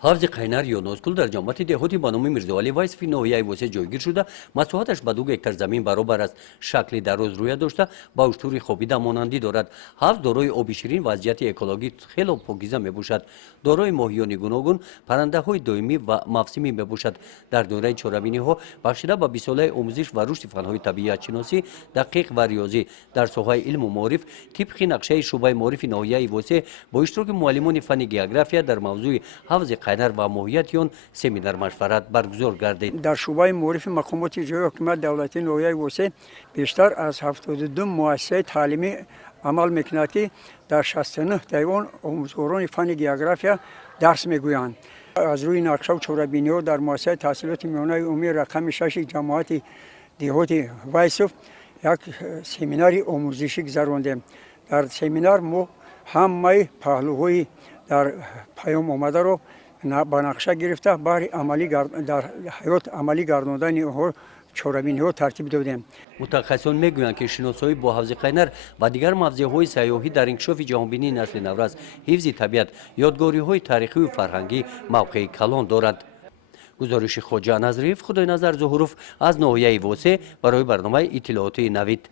حافظ قینر یا نوزکل در جامعه دهاتی به نام میرزاعلی وایسفی ناحیه واسه جایگیر شده. مساحتش به 2 هکتار زمین برابر است. شکل دراز روی داشته با اشتوری خوابیده مانندی دارد. حافظ دارای آب شیرین وضعیت اکولوژی خیلی پاکیزه میباشد. دارای ماهیان گوناگون، پرنده های دائمی و موسمی میباشد. در دوره چهاربینی ها بخشیده به 20 ساله آموزش و رشد فنهای طبیعت شناسی، دقیق و ریاضی در ساحه علم و معارف طبق نقشه شعبه معارف ناحیه واسه با اشتراک معلمان فن گئوگرافیا در موضوع حفظ قینر و ماهیت آن سمینار مشورت برگزار گردید. در شعبه معارف مقامات اجرایی حکومت دولتی ناحیه واسه بیشتر از 72 مؤسسه تعلیمی عمل میکند که در 69 دیوان آموزگاران فن گئوگرافیا درس میگویند. از روی نقشه و چهاربینی ها در مؤسسه تحصیلات میانه عمومی رقم 6 جماعت دهاتی وایسف یک سمیناری آموزشی گذراندیم. در سمینار ما همه پهلوهای در پیام آمده رو با نقشه گرفته برای در حیات عملی گرداندن آنها چهاربینی ها ترتیب دادیم. متخصصان میگویند که شناسایی با حوض قینر و دیگر موضوعهای سیاحی در انکشاف جهانبینی نسل نو، حفظ طبیعت، یادگاری های تاریخی و فرهنگی موقع کلان دارد. گزارش خواجه نظریف خدای نظر ظهوروف از ناحیه واسه برای برنامه اطلاعاتی نوید.